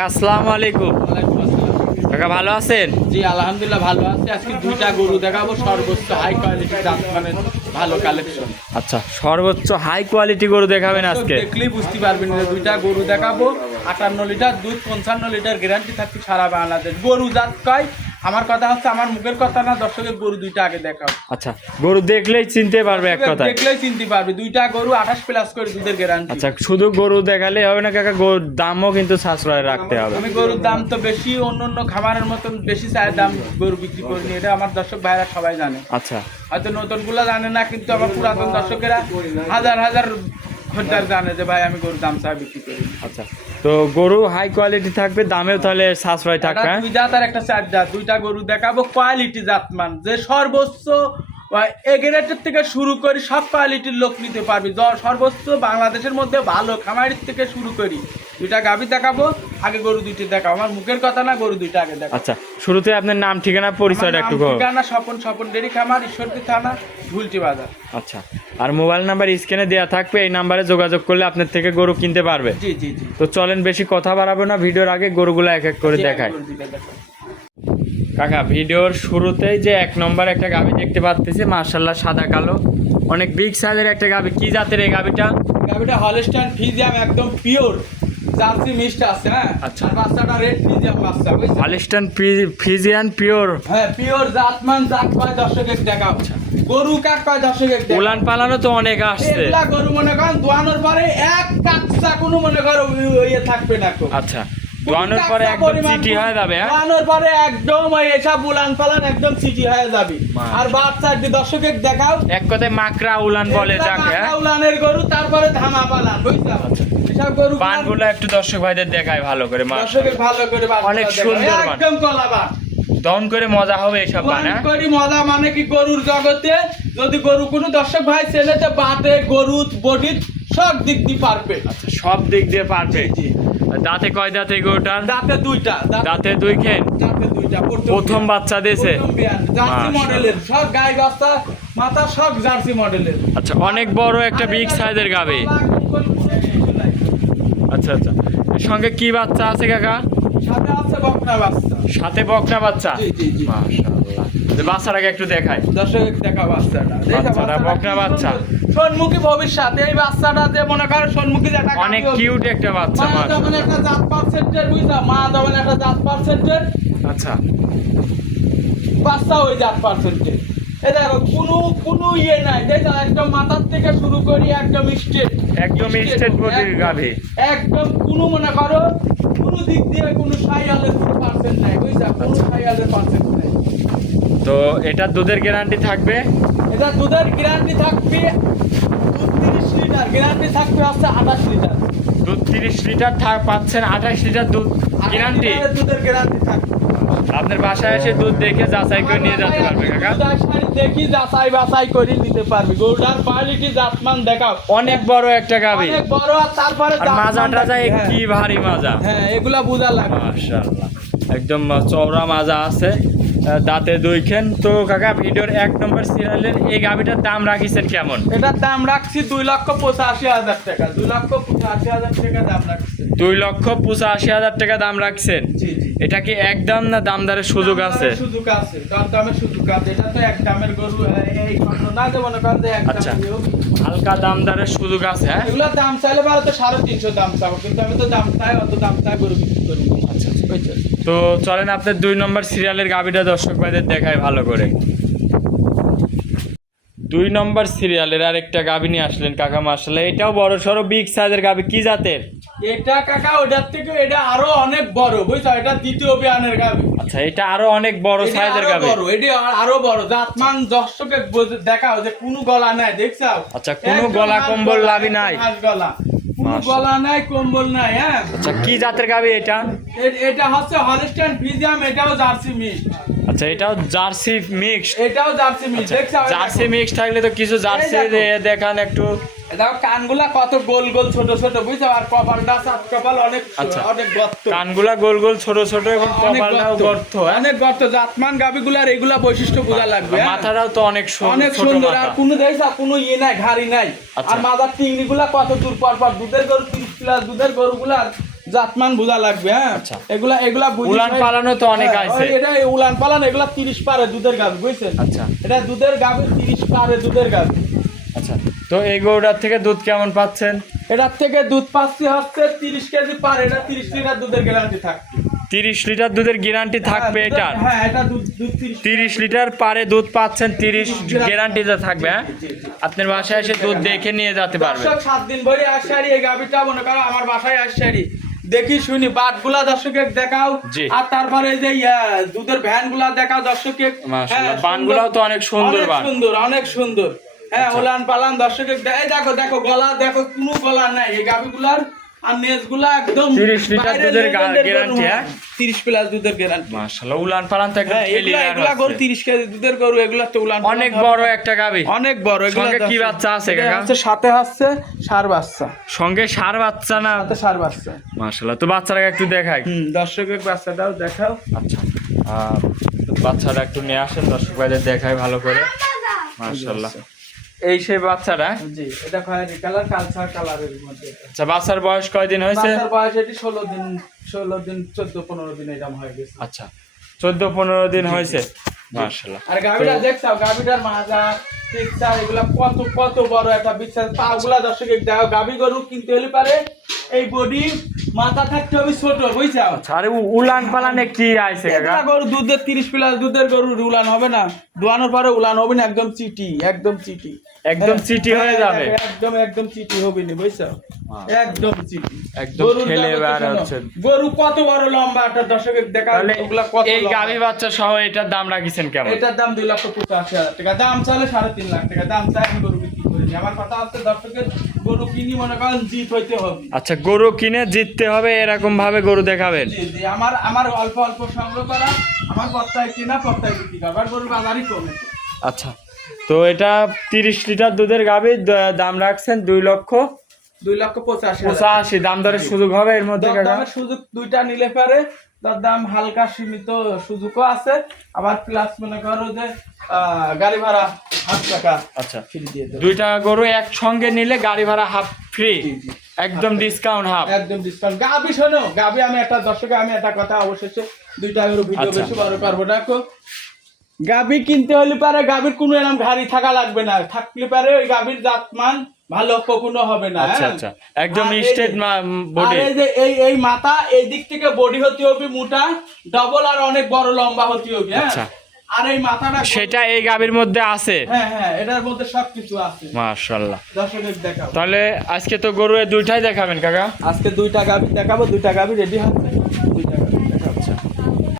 কাকা আসসালামু আলাইকুম। ওয়ালাইকুম আসসালাম। কাকা ভালো আছেন? জি আলহামদুলিল্লাহ ভালো আছি। আজকে দুইটা গরু দেখাবো সর্বোচ্চ হাই কোয়ালিটি জাত মানে ভালো কালেকশন আচ্ছা সর্বোচ্চ হাই কোয়ালিটি গরু দেখাবেন আজকে। দেখলেই বুঝতে পারবেন যে দুইটা গরু দেখাবো। আটান্ন লিটার দুধ পঞ্চান্ন লিটার গ্যারান্টি থাকবে সারা বাংলাদেশ। গরু জাত কয়? আমার কথা হচ্ছে আমার মুখের কথা না দর্শকের গরু দুইটা আগে দেখাও। আচ্ছা গরু দেখলেই চিনতে পারবে এক কথায়। দেখলেই চিনতে পারবে দুইটা গরু আঠাশ প্লাস করে দুধের গ্যারান্টি আচ্ছা শুধু গরু দেখালে হবে না কাকা গরুর দামও কিন্তু সাশ্রয় রাখতে হবে। আমি গরুর দাম তো বেশি অন্য অন্য খাবারের মতন বেশি চায়ের দাম গরু বিক্রি করিনি এটা আমার দর্শক ভাইরা সবাই জানে। আচ্ছা। হয়তো নতুনগুলা জানে না কিন্তু আমার পুরাতন দর্শকেরা হাজার হাজার খদ্দার জানে যে ভাই আমি গরুর দাম চা বিক্রি করি। আচ্ছা। তো গরু হাই কোয়ালিটি থাকবে দামেও তাহলে সাশ্রয় থাকবে হ্যাঁ? দুই জাত আর একটা চার জাত দুইটা গরু দেখাবো কোয়ালিটি জাতমান যে সর্বোচ্চ এগ্রেটের থেকে শুরু করি সব কোয়ালিটির লোক নিতে পারবি। সর্বোচ্চ বাংলাদেশের মধ্যে ভালো খামারির থেকে শুরু করি। দুইটা গাভি দেখাবো আগে গরু দুইটি দেখাবো। আমার মুখের কথা না গরু দুইটা আগে দেখাবো। আচ্ছা শুরুতে আপনার নাম ঠিকানা পরিচয়টা একটু ঠিকানা স্বপন স্বপন ডেরি খামার ঈশ্বরদী থানা ঝুলটি বাজার। আচ্ছা আর মোবাইল নাম্বার স্ক্রিনে দেওয়া থাকবে এই নাম্বারে যোগাযোগ করলে আপনার থেকে গরু কিনতে পারবে। জি জি জি। তো চলেন বেশি কথা বাড়াবো না ভিডিওর আগে গরুগুলো এক এক করে দেখায়। কাকা ভিডিওর শুরুতেই যে এক নম্বর একটা গাভি দেখতে পাচ্ছি মার্শাল্লাহ সাদা কালো। অনেক বিগ সাইজের একটা গাভি। কি জাতের এই গাভিটা? গাভিটা হলস্টাইন ফিজিয়াম একদম পিওর জার্সি মিষ্ট আছে হ্যাঁ? আচ্ছা। বাচ্চাটা রেড ফিজিয়াম বাচ্চা বুঝছেন? হালিস্টান ফিজিয়ান পিওর হ্যাঁ পিওর জাতমান জাত কয় দর্শকের দেখাও। গরু কাক পায় দর্শকের দেখাও। উলান পালানো তো অনেক আসছে। এগুলা গরু মনে করেন দোয়ানোর পরে এক কাচ্চা কোনো মনে করো ইয়ে থাকবে না আচ্ছা। পরে একদম চিটি হয়ে যাবে হ্যাঁ? পরে একদম ওই এসব উলান পালান একদম সিটি হয়ে যাবে। আর বাচ্চা একটু দর্শকের দেখাও এক কথায় মাকড়া উলান বলে যাকে হ্যাঁ? উলানের গরু তারপরে ধামা পালান বুঝছ? এসব গরু পানগুলো একটু দর্শক ভাইদের দেখায় ভালো করে ভালো করে অনেক সুন্দর একদম কলা দন করে মজা হবে এসব বানা করি মজা মানে কি গরুর জগতে যদি গরু কোনো দর্শক ভাই ছেলেতে বাটে গরু বডির সব দিক দিয়ে পারবে। আচ্ছা। সব দিক দিয়ে পারবে দাঁতে কয় দাঁতে গরুটার দাঁতে দুইটা দাঁতে দুই খেন? দাঁতে দুইটা প্রথম বাচ্চা দিয়েছে? জার্সি মডেলের সব গাই বাচ্চা মাথা সব জার্সি মডেলের। আচ্ছা অনেক বড় একটা বিগ সাইজের গাবে। আচ্ছা আচ্ছা। সঙ্গে কি বাচ্চা আছে কাকা? সাথে আছে বকনা বাচ্চা। সাথে বকনা বাচ্চা? মাশাআল্লাহ। বাচ্চাটাকে একটু দেখায় দর্শক দেখা বাচ্চাটা। বাচ্চাটা বকনা বাচ্চা। সন্মুখী ভবিষ্যৎ এই বাচ্চাটা যে মনে করো সন্মুখী যেটা অনেক কিউট একটা বাচ্চা মা মাশাআল্লাহ। একটা জাত পার্সেন্টের বুঝলা মা যেমন একটা জাত পার্সেন্টের আচ্ছা। বাচ্চা ওই জাত পার্সেন্টের এ দেখো কোনো কোনো ইয়ে নাই। দেখো একদম মাথার থেকে শুরু করি একদম স্টেট একদম straight বডির গাভী। একদম কোনো মনে করো কোনো দিক দিয়ে কোনো সাইয়ালের পার্সেন্ট নাই বুঝলা কোনো আচ্ছা। সাইয়ালের পার্সেন্ট নাই। তো এটা দুধের গ্যারান্টি থাকবে? এটা দুধের গ্যারান্টি থাকবে দুধ তিরিশ লিটার। গ্যারান্টি থাকবে হচ্ছে আঠাশ লিটার। দুধ তিরিশ লিটার পাচ্ছেন আঠাশ লিটার দুধ গ্যারান্টি দুধের গ্যারান্টি থাকবে। আপনার বাসায় এসে দুধ দেখে যাচাই করে নিয়ে যেতে পারবে কাকা। দেখি যাচাই বাছাই করে নিতে পারবি। গরুটার কোয়ালিটি জাতমান দেখাও। অনেক বড় একটা গাভি অনেক বড় আর তারপরে আর মাজা টাজা। কি ভারী মাজা। হ্যাঁ এগুলা বোঝা লাগে মাশাআল্লাহ। একদম চওড়া মাজা আছে। দাঁতে দুইখান। তো কাকা ভিডিওর এক নম্বর সিরিয়ালের এই গাভিটার দাম রাখিছেন কেমন? এটার দাম রাখছি দুই লক্ষ পঁচাশি হাজার টাকা। দুই লক্ষ পঁচাশি হাজার টাকা দাম রাখছি। দুই লক্ষ পঁচাশি হাজার টাকা দাম রাখছেন? এটা কি একদম না দামদারের সুযোগ আছে? সুযোগ আছে দর দামের সুযোগ আছে। এটা তো এক দামের গরু এই না যে মনে করেন যে আচ্ছা। হালকা দামদারের সুযোগ আছে হ্যাঁ? এগুলোর দাম চাইলে পারে তো সাড়ে তিনশো দাম চাবো কিন্তু আমি তো দাম চাই অত দাম চাই গরু বিক্রি করি? তো চলেন আপনার দুই নম্বর সিরিয়ালের গাভিটা দর্শক ভাইদের দেখায় ভালো করে। দুই নম্বর সিরিয়ালের আরেকটা গাভি নিয়ে আসলেন কাকা মার্শাল্লাহ এটাও বড় সড়ো বিগ সাইজের গাভি কি জাতের? এটা কাকা ওটার থেকে এটা আরও অনেক বড় বুঝছ? এটা দ্বিতীয় বিয়ানের গাবি আচ্ছা এটা আরও অনেক বড় সাইজের আরও বড়, এটা আরও বড়। জাতমান দর্শকে দেখাও যে কোনো গলা নাই দেখছাও? আচ্ছা, কোনো গলা কম্বল লাভি নাই। গলা। গলা নাই কম্বল নাই হ্যাঁ? আচ্ছা কি জাতের গাভি এটা? এটা হচ্ছে হলস্টাইন ফিজিয়াম এটাও জার্সি মিক্স আচ্ছা এটাও জার্সি মিক্সড এটাও জার্সি মিক্স আচ্ছা, জার্সি মিক্স থাকলে তো কিছু জার্সি দেখান একটু। দেখো কানগুলা কত গোল গোল ছোট ছোট বুঝছ? আর কপালটা সাত কপাল অনেক আচ্ছা। অনেক গর্ত। কানগুলা গোল গোল ছোট ছোট এবং কপালটাও গর্ত হ্যাঁ? অনেক গর্ত জাতমান গাবিগুলার এগুলা বৈশিষ্ট্য বোঝা লাগবে হ্যাঁ? মাথাটাও তো অনেক সু- অনেক সুন্দর আর কোনো দেখছা কোনো ইয়ে নাই ঘাড়ি নাই। আচ্ছা। আর মাদার চিংড়ি গুলা কত দূর পর পর দুধের গরু তিরিশ প্লাস দুধের গরু গুলা জাতমান বোঝা লাগবে হ্যাঁ? আচ্ছা। এগুলা এগুলা উলান পালানো তো অনেক হ্যাঁ, আছে। এটা উলান পালান এগুলা তিরিশ পারে দুধের গাভি বুঝছেন? আচ্ছা। এটা দুধের পারে দুধের গাভি আচ্ছা তো এই গরুটার থেকে দুধ কেমন পাচ্ছেন? এটার থেকে দুধ পাচ্ছি হচ্ছে তিরিশ কেজি পারে এটা তিরিশ লিটার দুধের গ্যারান্টি থাকবে। তিরিশ লিটার দুধের গ্যারান্টি থাকবে এটা হ্যাঁ এটা দুধ দুধ তিরিশ তিরিশ লিটার পারে দুধ পাচ্ছেন তিরিশ গ্যারান্টিতে থাকবে হ্যাঁ? আপনার বাসায় এসে দুধ দেখে নিয়ে যেতে পারবে দর্শক সাত দিন ভরে আসারি এই গাভিটা মনে করো আমার বাসায় আসারি দেখি শুনি বাটগুলা দর্শকের দেখাও। আর তারপরে এই যে দুধের ভ্যানগুলা দেখাও দর্শকের। বান গুলাও তো অনেক সুন্দর সুন্দর। অনেক সুন্দর হ্যাঁ আচ্ছা। ওলান পালান দর্শকের দেখো দেখো গলা দেখো কোনো গলা নাই এই গাভিগুলার। আর নেজগুলা একদম 30 লিটার দুধের গা- লেভেলের guarantee, গরু, হ্যাঁ? 30 প্লাস দুধের গ্যারান্টি। মাশাআল্লাহ উলান পালান তো একদম হ্যাঁ এগুলা এগুলা গরু 30 কেজি দুধের গরু এগুলা তো উলান অনেক বড় একটা গাবি। অনেক বড় এগুলা সঙ্গে কি বাচ্চা আছে কাকা? হচ্ছে সাথে হচ্ছে সার বাচ্চা। সঙ্গে সার বাচ্চা না? সাথে সার বাচ্চা। মাশাআল্লাহ তো বাচ্চাটাকে একটু দেখাই। হুম দর্শকের বাচ্চাটাও দেখাও। আচ্ছা বাচ্চাটা একটু নিয়ে আসেন দর্শক ভাইদের দেখাই ভালো করে। মাশাআল্লাহ। এই সেই বাচ্চাটা জি এটা খয়েরি কালার কালচার কালারের মধ্যে। আচ্ছা বাচ্চার বয়স কয়দিন হয়েছে? বাচ্চার বয়স এটি ষোলো দিন ষোলো দিন চোদ্দ পনেরো দিন এরকম হয়ে গেছে। আচ্ছা চোদ্দ পনেরো দিন হয়েছে? মার্শাল্লাহ আর গাভিটা দেখছাও গাভিটার মাজা টিকচার এগুলা কত কত বড় একটা বিচ্ছাস পাগুলা দর্শক দেখো গাভি গরু কিনতে হলে পারে এই বডি মাথা থাকতে হবে ছোট বুঝছাও? আরে উলান পালানে কি আইছে কাকা? গরু দুধের তিরিশ প্লাস দুধের গরু উলান হবে না। দোয়ানোর পরে উলান হবে না একদম চিটি একদম চিটি। একদম চিটি হয়ে হ্যাঁ, যাবে। একদম একদম চিটি হবে না বুঝছ একদম চিটি। একদম খেলে বার হচ্ছে। গরু কত বড় লম্বা একটা দর্শকের দেখা ওগুলা কত এই। গাভী বাচ্চা সহ এটার দাম রাখিছেন কেমন? এটার দাম দুই লক্ষ পঁচাশি হাজার টাকা। দাম চলে সাড়ে তিন লাখ টাকা। দাম চাই আমি গরু বিক্রি করি আমার কথা হচ্ছে দর্শকের গরু কিনি মনে করেন জিত হইতে হবে। আচ্ছা গরু কিনে জিততে হবে এরকম ভাবে গরু দেখাবেন। আমার আমার অল্প অল্প সংগ্রহ করা আমার পত্তায় কিনা পত্তায় বিক্রি করা। গরু বাজারই কমে। আচ্ছা তো এটা তিরিশ লিটার দুধের গাভীর দাম রাখছেন দুই লক্ষ দুই লক্ষ পঁচাশি পঁচাশি দাম দরের সুযোগ হবে এর মধ্যে দামের সুযোগ দুইটা নিলে পারে তার দাম হালকা সীমিত সুযোগও আছে। আবার প্লাস মনে করো যে গাড়ি ভাড়া হাফ টাকা আচ্ছা। ফ্রি দিয়ে দুইটা গরু একসঙ্গে নিলে গাড়ি ভাড়া হাফ ফ্রি একদম ডিসকাউন্ট হাফ। একদম ডিসকাউন্ট গাবি শোনো গাবি আমি একটা দর্শকে আমি একটা কথা অবশেষে দুইটা করে ভিডিও আচ্ছা। বেশি বড় পারব না গাবি কিনতে হলে পারে গাবির কোনো এরকম ঘাড়ি থাকা লাগবে না। থাকলে পারে ওই গাবির জাতমান ভালো কখনো হবে না আচ্ছা হ্যাঁ? আচ্ছা। একদম আর বডি এই যে এই এই মাথা এই দিক থেকে বডি হতে হবে মোটা ডবল আর অনেক বড় লম্বা হতে হবে হ্যাঁ? আচ্ছা। আর এই মাথাটা সেটা এই গাভীর মধ্যে আছে? হ্যাঁ হ্যাঁ এটার মধ্যে সবকিছু আছে। মাশাআল্লাহ। দর্শকের দেখাও তাহলে আজকে তো গরু দুইটাই দেখাবেন কাকা? আজকে দুইটা গাবি দেখাবো দুইটা গাবি রেডি হচ্ছে। দুইটা